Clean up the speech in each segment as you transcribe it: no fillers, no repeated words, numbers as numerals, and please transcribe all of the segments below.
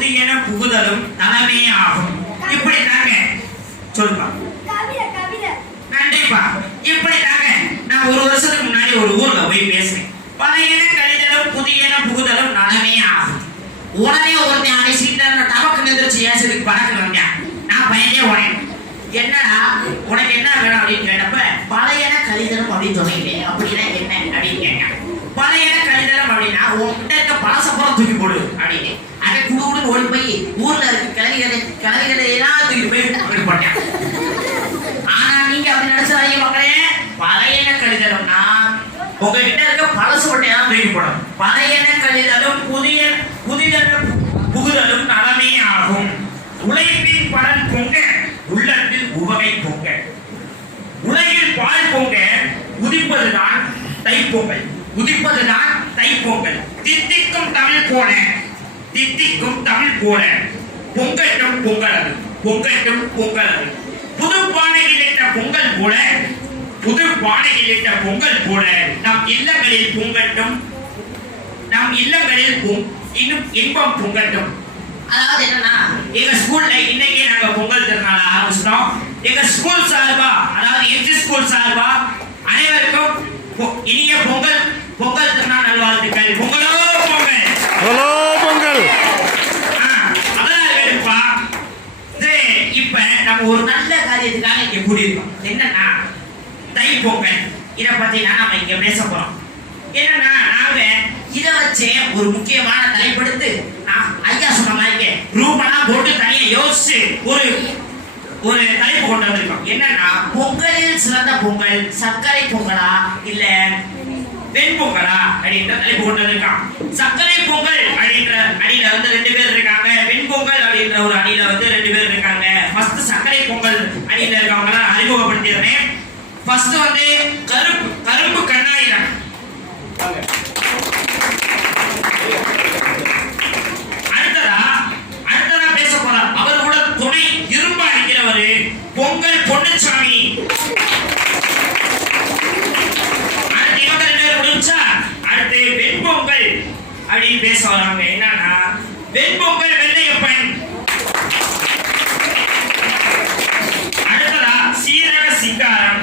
புதியன புகுதலும் நலமே ஆகும். இப்படி தாங்க சொல்லுப்பா. கண்டிப்பா இப்படி தாங்க. நான் ஒரு வருஷத்துக்கு முன்னாடி ஒரு ஊர்ல போய் பேசுறேன். பழையன கழிதலும் புதியன புகுதலும் நலமே ஆகும். உடனே ஒருத்தன் அதை சீட்டை டபக்கு நின்றுச்சு ஏசதுக்கு பழக்கம் வந்தேன். நான் பயந்தே உடனே என்னடா உனக்கு என்ன வேணும் அப்படின்னு கேட்டப்ப பழையன கழிதலும் அப்படின்னு சொன்னீங்க. அப்படின்னா என்ன அப்படின்னு கேட்டேன். பழையன கழிதலும் அப்படின்னா உன்கிட்ட இருக்க பழசப்புறம் தூக்கி போடு அப்படின்னு. அதை குடுகுடுன்னு ஓடி போய் ஊர்ல இருக்க கிளவிகளை எல்லாம் தூக்கி போய் போட்டேன். ஆனா நீங்க அப்படி நினைச்சாதீங்க மக்களே. பழையன கழிதலும்னா உங்ககிட்ட இருக்க பழசு பட்டையெல்லாம் தூக்கி போடும். பழையன கழிதலும் புதிதன புகுதலும் நலமே ஆகும். உழைப்பின் பலன் பொங்க உள்ளத்தில் உவகை பொங்க. உலகில் பால் பொங்க உதிப்பதுதான் தைப்பொங்கல். உதிப்பதுதான் தைப்பொங்கல். தித்திக்கும் தமிழ் போல தித்திக்கும் தமிழ் போல பொங்கட்டும் பொங்கலது பொங்கட்டும் பொங்கலது. புது பானையில் இட்ட பொங்கல் போல புது பானையில் இட்ட பொங்கல் போல நம் இல்லங்களில் பொங்கட்டும். நம் இல்லங்களில் இன்னும் இன்பம் பொங்கட்டும். அதாவது என்னன்னா எங்க ஸ்கூல்ல இன்னைக்கு நாங்க பொங்கல் திருநாள் ஆரம்பிச்சிட்டோம். எங்க ஸ்கூல் சார்பா அதாவது எம்ஜி ஸ்கூல் சார்பா அனைவருக்கும் இனிய பொங்கல் திருநாள் நல்வாழ்த்துக்கள். பொங்கலோ பொங்கல் ஹலோ பொங்கல். அதெல்லாம் வேணுப்பா. இப்ப நம்ம ஒரு நல்ல காரியத்துக்காக இங்க கூடியிருக்கோம். என்னன்னா தை பொங்கல். இதை பத்தி நம்ம இங்க பேச போறோம். என்னன்னா நாங்க இதை வச்சு ஒரு முக்கியமான தலைப்படுத்து ஐயா சொன்ன மாதிரி ரூபெல்லாம் போட்டு தனியா யோசிச்சு ஒரு தலைப்பு கொண்டு வந்திருக்கோம். என்னன்னா பொங்கலில் சிறந்த பொங்கல் சர்க்கரை பொங்கலா இல்ல வெண்பொங்கலா அப்படின்ற தலைப்பு கொண்டு வந்திருக்கான். சர்க்கரை பொங்கல் அப்படின்ற அணியில வந்து 2 பேர் இருக்காங்க. வெண்பொங்கல் அப்படின்ற ஒரு அணியில வந்து 2 பேர் இருக்காங்க. ஃபர்ஸ்ட் சர்க்கரை பொங்கல் அணியில இருக்கவங்க அறிமுகப்படுத்திடுறேன். ஃபர்ஸ்ட் வந்து கரும்பு கண்ணாயிரம். அடுத்ததா பேச போறார். அவர் கூட துணை இரும்பு அடிக்கிறவரு பொங்கல் பொன்னுச்சாமி. அடுத்து இவங்க 2 பேர் முடிச்சா அடுத்து வெண்பொங்கல் அப்படின்னு பேச வராங்க. என்னன்னா வெண்பொங்கல் வெள்ளையப்பன். அடுத்ததா சீரக சிங்காரம்.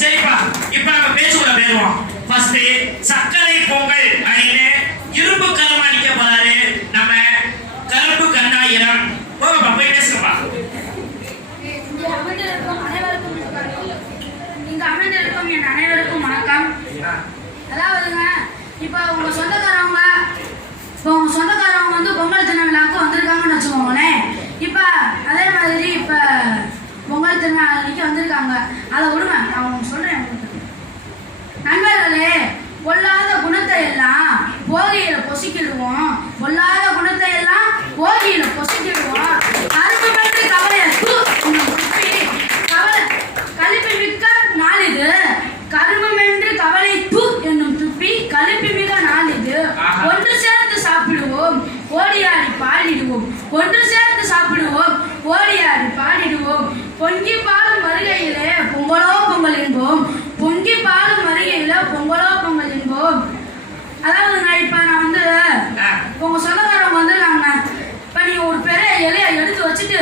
சரிப்பா, இப்ப நம்ம பேச்சுக்குள்ள போயிருவோம். ஃபர்ஸ்ட் சர்க்கரை பொங்கல் அப்படின்னு இரும்பு கரமா நிக்க போறாரு நம்ம கருப்பு கண்ணாயிரம். போகப்பா போய் பேசுங்கப்பா. இங்க அமர்ந்திருக்கும் என் அனைவருக்கும் வணக்கம். அதாவதுங்க இப்ப உங்க சொந்தக்காரவங்க வந்து பொங்கல் திருநாளுக்கு வந்திருக்காங்கன்னு வச்சுக்கோங்களேன். இப்ப அதே மாதிரி இப்ப பொங்கல் திருநாளைக்கு வந்திருக்காங்க. அதை விடுங்க, நான் உங்களுக்கு சொல்றேன். நண்பர்களே, பொல்லாத குணத்தை எல்லாம் போகியில பொசிக்கிடுவோம். பொல்லாத குணத்தை எல்லாம் போகியில பொசிக்கிடுவோம். கருப்பு கவலையை கழிப்பு மிக்க நாளிது. கருமமென்று கவலை தூ என்னும் துப்பி கழிப்பு மிக நாளிது. ஒன்று சேர்ந்து சாப்பிடுவோம் ஓடியாடி பாடிடுவோம். ஒன்று சேர்ந்து சாப்பிடுவோம் ஓடியாடி பாடிடுவோம். பொங்கி பாலும் வருகையிலே பொங்கலோ பொங்கல் என்போம். பொங்கி பாலும் வருகையில பொங்கலோ பொங்கல் என்போம். அதாவது இப்ப நான் வந்து உங்க சொந்தக்காரவங்க வந்துருக்காங்க. இப்ப நீங்க ஒரு பெரிய இலையை எடுத்து வச்சுட்டு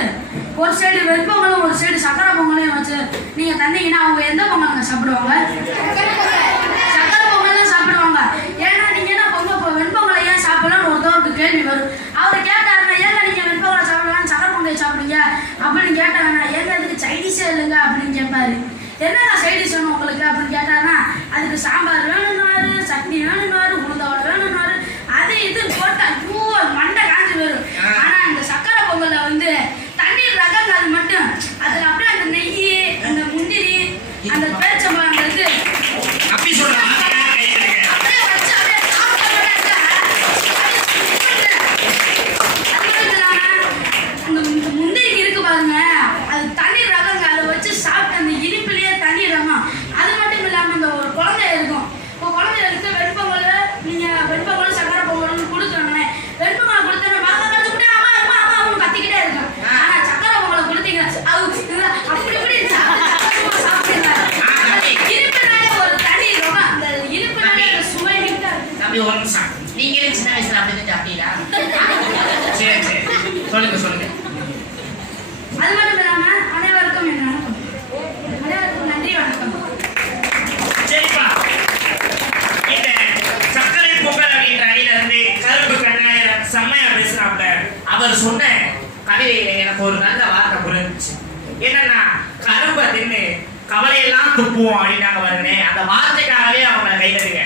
ஒரு சைடு வெண்பொங்கலும் ஒரு சைடு சக்கரை பொங்கலையும் வச்சு நீங்க தந்தீங்கன்னா அவங்க எந்த பொங்கலுங்க சாப்பிடுவாங்க? சக்கரை பொங்கல் தான் சாப்பிடுவாங்க. ஏன்னா நீங்க என்ன வெண்பொங்கலை ஏன் சாப்பிடலாம்னு ஒருத்தவருக்கு கேள்வி வரும். அவர் கேட்டாருன்னா ஏங்க நீங்க வெண்பொங்கலை சாப்பிடலாம் சக்கரை பொங்கலை சாப்பிடுங்க அப்படின்னு கேட்டாங்கன்னா ஏங்க அதுக்கு சைடிஷே இல்லைங்க அப்படின்னு கேட்பாரு. என்னென்ன சைடிஷ் வேணும் உங்களுக்கு அப்படின்னு கேட்டாருன்னா அதுக்கு சாம்பார் வேணும்னாரு, சட்னி வேணும்னாரு, உளுந்தவடை வேணும்னாரு, அது இது போட்டா மண்டை காஞ்சி வரும். ஆனா இந்த சக்கரை பொங்கல்ல வந்து தண்ணீர் ரகம் அது மட்டும் அதுல அப்படியே அந்த நெய் அந்த முந்திரி அந்த பேரிச்சம்பழம் அந்த இது அப்படி சொல்றாங்க. அப்படியே வச்சு அப்படியே அந்த முந்திரிக்கு இருக்கு பாருங்க, அது தண்ணீர் ரகங்க. அதை வச்சு சாப்பிட்டு அந்த இனிப்பிலேயே தண்ணீர் ரகம். அது மட்டும் இல்லாம இந்த ஒரு குழந்தை இருக்கும். இப்போ குழந்தை எடுத்து வெண்பொங்கல் நீங்க வெண்பொங்கல் சக்கரை பொங்கல் கொடுத்துருங்க. வெண்பொங்கலை கொடுத்தா மறக்க கழிச்சு விட்டு அம்மா அம்மா அம்மா அவங்க கத்திக்கிட்டே இருக்கும். ஆனா சக்கரை பொங்கலை கொடுத்தீங்க அப்படி இப்படி சாப்பிடுங்க. இனிப்புனாலே ஒரு தனி ரகம். அந்த இனிப்புனாலே சுவை மிக்க. தம்பி ஒரு நிமிஷம். நீங்க என்ன சின்ன வயசுல அப்படி சாப்பிட்டீங்களா? சரி சரி, சொல்லுங்க சொல்லுங்க. அது மட்டும் இல்லாம அனைவருக்கும் என் வணக்கம். அனைவருக்கும் நன்றி வணக்கம். சரிப்பா, இந்த சர்க்கரை பொங்கல் அப்படின்ற அணியில இருந்து கரும்பு கண்ணாயிரம் செம்மையா பேசுறாப்ல. அவர் சொன்ன கவிதையில எனக்கு ஒரு நல்ல வார்த்தை புரிஞ்சுச்சு. என்னன்னா, கரும்பை தின்னு கவலையெல்லாம் துப்புவோம் அப்படின்னாங்க பாருங்க. அந்த வார்த்தைக்காகவே அவங்களை கைதட்டுங்க.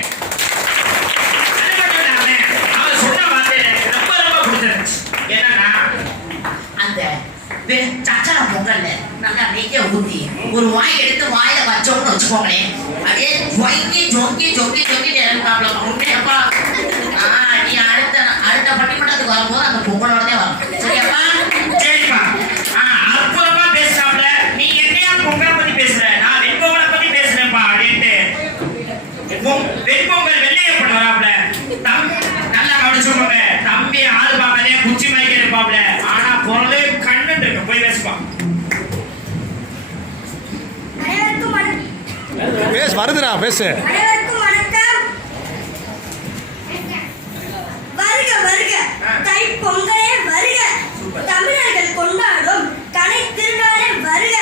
அது மட்டும் இல்லாம அவர் சொன்ன வார்த்தையில எனக்கு ரொம்ப ரொம்ப பிடிச்சிருந்துச்சு. என்னன்னா, அந்த சக்கரை பொங்கல்ல நல்லா நெய்ய ஊத்தி ஒரு வாய் எடுத்து வாயில வச்சோம்னு வச்சுக்கோங்களேன், அப்படியே ஜொங்கி ஜொங்கி ஜொங்கி ஜொங்கி இறங்குறாப்ல. உண்மையப்பா, நீ அடுத்த பட்டிமன்றத்துக்கு வரும்போது அந்த பொங்கலோடதே வரும். சரியாப்பா? சரிப்பா. அற்புதமா பேசுறாப்ல. நீ என்னையா பொங்கலை பத்தி பேசுற, நான் வெண்பொங்கலை பத்தி பேசுறேன்ப்பா அப்படின்ட்டு வெண்பொங்கல் வெள்ளையப்பட்டு வராப்ல. நல்லா கவனிச்சுக்கோங்க, தம்பி ஆளு பார்க்கலே குச்சி மயக்க இருப்பாப்ல. ஆனா பொருளே கண்ணு இருக்கு, போய் பேசுப்பா. அனைவருக்கும் வணக்கம். பேசு வருதுடா பேசு. அனைவருக்கும் வணக்கம். வருக வருக தை பொங்கலே வருக, தமிழர்கள் கொண்டாடும் கலை திருநாளே வருக.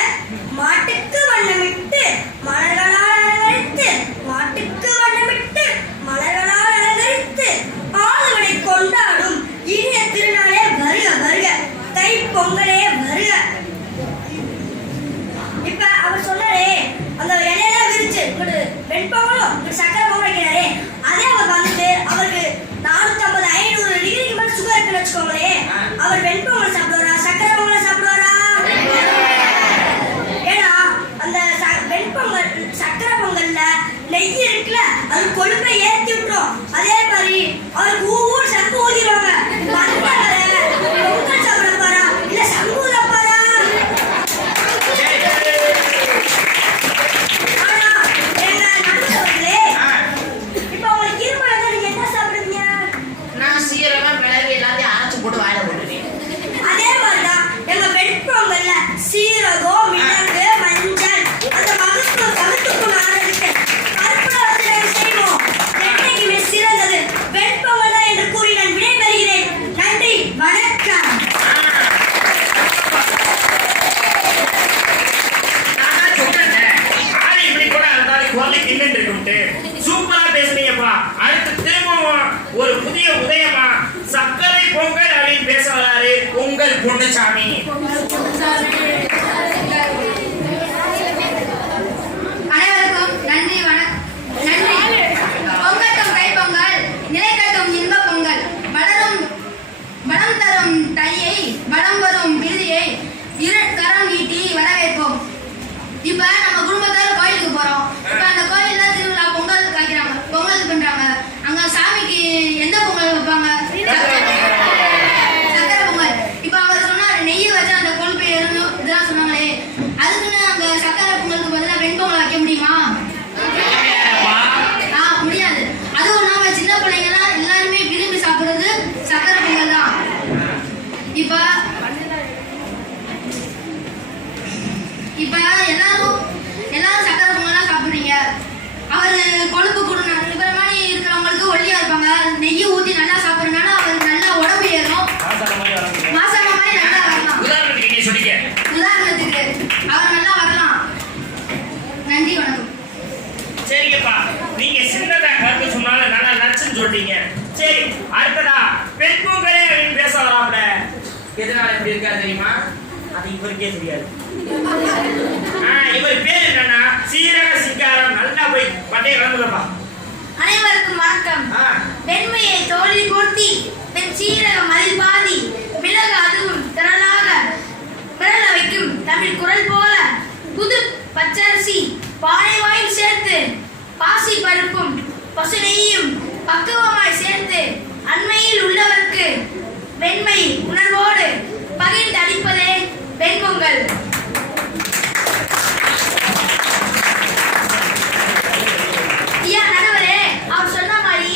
மாட்டுக்கு வண்ணமிட்டு மலர்களால் அலங்கரித்து, மாட்டுக்கு வண்ணமிட்டு மலர்களால் அலங்கரித்து ஆளுவனை கொண்டாடும் இனிய திருநாளே வருக வருக, தை பொங்கலே வருக. இப்ப அவர் சொன்னாரே, அந்த இலையெல்லாம் விரிச்சு ஒரு வெண்பொங்கலும் ஒரு சக்கரை பொங்கல் வைக்கிறாரே, அதே அவர் வந்துட்டு அவருக்கு 450 500 டிகிரிக்கு மேல சுகர் இருக்குன்னு வச்சுக்கோங்களேன், அவர் வெண்பொங்கல் சாப்பிடுவாரா சக்கரை பொங்கல் சாப்பிடுவாரா? ஏன்னா அந்த வெண்பொங்கல் சக்கரை பொங்கல்ல நெய் இருக்குல்ல, அது கொழுப்பை ஏற்றி விட்டுரும். அதே மாதிரி அவருக்கு ஊர் சங்கு ஊதிடுவாங்க. பொங்கல் சாப்பிட போறா இல்ல சங்கு ஊத போறா? ஆனா எங்க நண்பர்களே, இப்ப உங்களுக்கு இருமல் வந்தா நீங்க என்ன சாப்பிடுவீங்க? நான் சீரகம் மிளகு எல்லாத்தையும் அரைச்சு போட்டு வாயில போட்டுருவேன். அதே மாதிரிதான் எங்க வெண்பொங்கல்ல சீரகம் மிளகு மஞ்சள் அந்த மகத்துவம் ஆரம்பிச்சு கருப்புல வச்சு செய்வோம். என்னைக்குமே சிறந்தது வெண்பொங்கல் தான் என்று கூறி நான் விடைபெறுகிறேன். நன்றி வணக்கம். நான் தான் சொன்னேன், ஆளு இப்படி கூட இருந்தாலும் குரலை கிண்டுன்னு இருக்கும்ட்டு. சூப்பரா பேசுனீங்கப்பா. அடுத்து திரும்பவும் ஒரு புதிய உதயமா சர்க்கரை பொங்கல் அப்படின்னு பேச வராரு உங்கள் பொன்னுசாமி. அனைவருக்கும் நன்றி நன்றி. பொங்கட்டும் கை பொங்கல், நிலைக்கட்டும் இன்ப பொங்கல், வளம் தரும் தையை வளம் வரும் விருதியை இரு கரம் நீட்டி வரவேற்போம். இப்ப நம்ம குடும்பத்தோட கோயிலுக்கு போறோம். இப்ப அந்த கோயில்ல திருவிழா பொங்கல் வைக்கிறாங்க, பொங்கல் பண்றாங்க. அங்க சாமிக்கு எந்த பொங்கல் வைப்பாங்க? சக்கரை பொங்கல். இப்ப அவர் சொன்னாரு நெய் வச்சு அந்த கொழுப்பு ஏறணும் இதெல்லாம் சொன்னாங்களே, அதுக்குன்னு அங்க சக்கரை பொங்கலுக்கு பதிலா வெண்பொங்கல் வைக்க முடியுமா? முடியாது. அதுவும் நாம சின்ன பிள்ளைங்கலாம் எல்லாருமே விரும்பி சாப்பிடுறது சக்கரை பொங்கல் தான். இப்ப எல்லாரும் சக்கரை பொங்கல்லாம் சாப்பிடுறீங்க. அவர் கொழுப்பு கூடுனா இவர மாதிரி இருக்கிறவங்களுக்கு ஒல்லியா இருப்பாங்க. நெய்யை ஊத்தி நல்லா சாப்பிடுறதுனால அவர் நல்லா உடம்பு ஏறும், மாசமா மாதிரி நல்லா வரலாம். உதாரணத்துக்கு அவர் நல்லா வரலாம். நன்றி வணக்கம். சரிங்கப்பா, நீங்க சின்னதா கருத்து சொன்னாலும் நல்லா நச்சுன்னு சொல்றீங்க. சரி, அடுத்ததா பெண் பொங்கலே அப்படின்னு பேச வராப்ல. எதனால இப்படி இருக்கா தெரியுமா? அது இவருக்கே தெரியாது. இவர் பேர் என்னன்னா சீரக சிங்காரம். நல்லா போய் பட்டைய கலந்துக்கப்பா. அனைவருக்கும் வணக்கம். வெண்மையை தோளில் போர்த்தி பெண் சீரகம் அதில் பாதி மிளகு அதுவும் திரளாக மிரள வைக்கும் தமிழ் குரல் போல புது பச்சரிசி பானை வாயில் சேர்த்து பாசி பருப்பும் பசுநெய்யும் பக்குவமாய் சேர்த்து அண்மையில் உள்ளவர்க்கு வெண்மை உணர்வோடு பகிர்ந்து அளிப்பதே வெண்பொங்கல். ஐயா நடுவரே, அவர் சொன்ன மாதிரி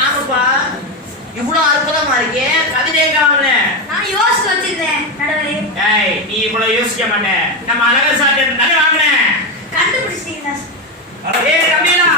ஆமாப்பா, இவ்வளவு அற்புதமா இருக்கே. கவிதை எங்க வாங்கின? நான் யோசிச்சு வச்சிருந்தேன் நடுவரே. நீ இவ்வளவு யோசிக்க மாட்டேன். நம்ம அழகர் சார் தானே வாங்கின. கண்டுபிடிச்சிட்டீங்களா? தம்பிகளா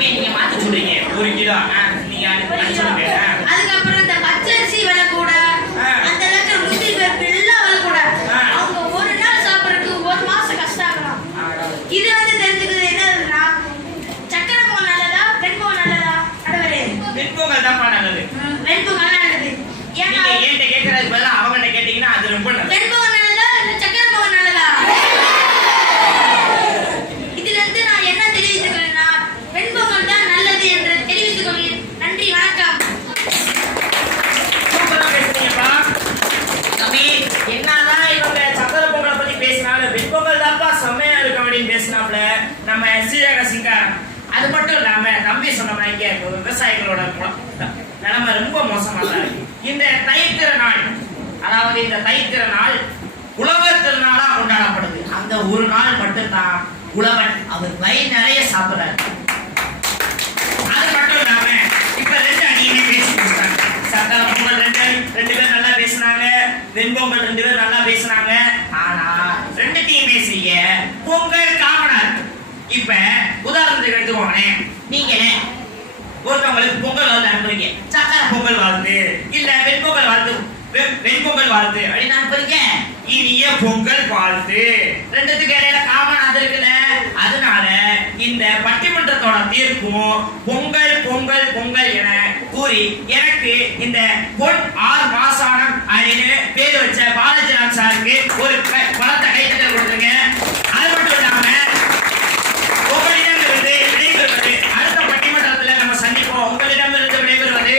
அப்படியே நீங்க மாத்தி சொல்றீங்க 1 கிலோ நீங்க அது சொல்லுங்க அதுக்கப்புறம் இந்த பச்சரிசி விலை கூட அந்த அளவுக்கு முந்திரி பருப்பு எல்லாம் விலை கூட அவங்க ஒரு நாள் சாப்பிடறதுக்கு 1 மாசம் கஷ்டம் ஆகலாம் இது வந்து தெரிஞ்சுக்கிறது என்னதுன்னா சக்கரை பொங்கல் நல்லதா வெண்பொங்கல் நல்லதா நடுவரே வெண்பொங்கல் தான் நல்லது வெண்பொங்கல் நல்லது ஏன்னா நீங்க ஏன்ட்ட கேட்கறதுக்கு பதிலா அவங்கள்ட்ட கேட்டீங்கன்னா அது ரொம்ப நல்லது வெண்பொங்கல் நல்லதா இல்ல சக்கரை பொங்கல் நல்லதா இதுல இருந்து நான் என்ன தெரிவித்துக்கிறேன்னா வெண்பொங்கல் தான் நல்லது என்று தெரிவித்துக் கொள்கிறேன் நன்றி வணக்கம் சூப்பரா பேசுறீங்கப்பா தம்பி என்னதான் இவங்க சக்கரை பொங்கலை பத்தி பேசினாலும் வெண்பொங்கல் தான்ப்பா செம்மையா இருக்கு அப்படின்னு பேசினாப்ல நம்ம சீரக சிங்காரம் அது மட்டும் இல்லாம தம்பி சொன்ன மாதிரி விவசாயிகளோட நிலைமை ரொம்ப மோசமா தான் இருக்கு இந்த தைத்திர நாள் அதாவது இந்த தைத்திர நாள் உழவர் திருநாளா கொண்டாடப்படுது அந்த ஒரு நாள் மட்டும்தான் உழவன் அவர் வயிறு நிறைய சாப்பிடுறாரு அது மட்டும் இல்லாம இப்ப 2 அணியுமே பேசி முடிச்சிட்டாங்க சக்கரை பொங்கல் 2 பேர் நல்லா பேசினாங்க வெண்பொங்கல் 2 பேர் நல்லா பேசினாங்க ஆனா 2த்தையுமே செய்ய பொங்கல் காமனார் இப்ப உதாரணத்துக்கு எடுத்துக்கோங்களேன் நீங்க ஒருத்தவங்களுக்கு பொங்கல் வாழ்த்து அனுப்புறீங்க சக்கரை பொங்கல் வாழ்த்து இல்ல வெண்பொங்கல் வாழ்த்து வெண்பொங்கல் வாழ்த்து அப்படின்னு அனுப்புறீங்க இனிய பொங்கல் வாழ்த்து 2த்துக்கு இடையில காமன் இருக்குல்ல அதனால இந்த பட்டிமன்றத்தோட தீர்ப்பும் பொங்கல் பொங்கல் பொங்கல் என கூறி எனக்கு இந்த பொன் 6 மாசானம் அப்படின்னு பேர் வச்ச பாலாஜிராம் சாருக்கு ஒரு பலத்த கைத்தட்டல் கொடுத்துருங்க அது மட்டும் இல்லாம உங்களிடமிருந்து விடைபெறுவது அடுத்த பட்டிமன்றத்துல நம்ம சந்திப்போம் உங்களிடமிருந்து விடைபெறுவது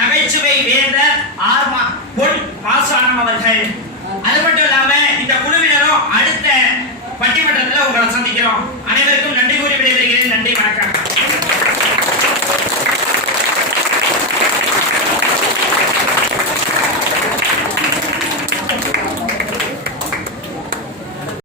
நகைச்சுவை வேந்தர் பொன் மாசானம் அவர்கள்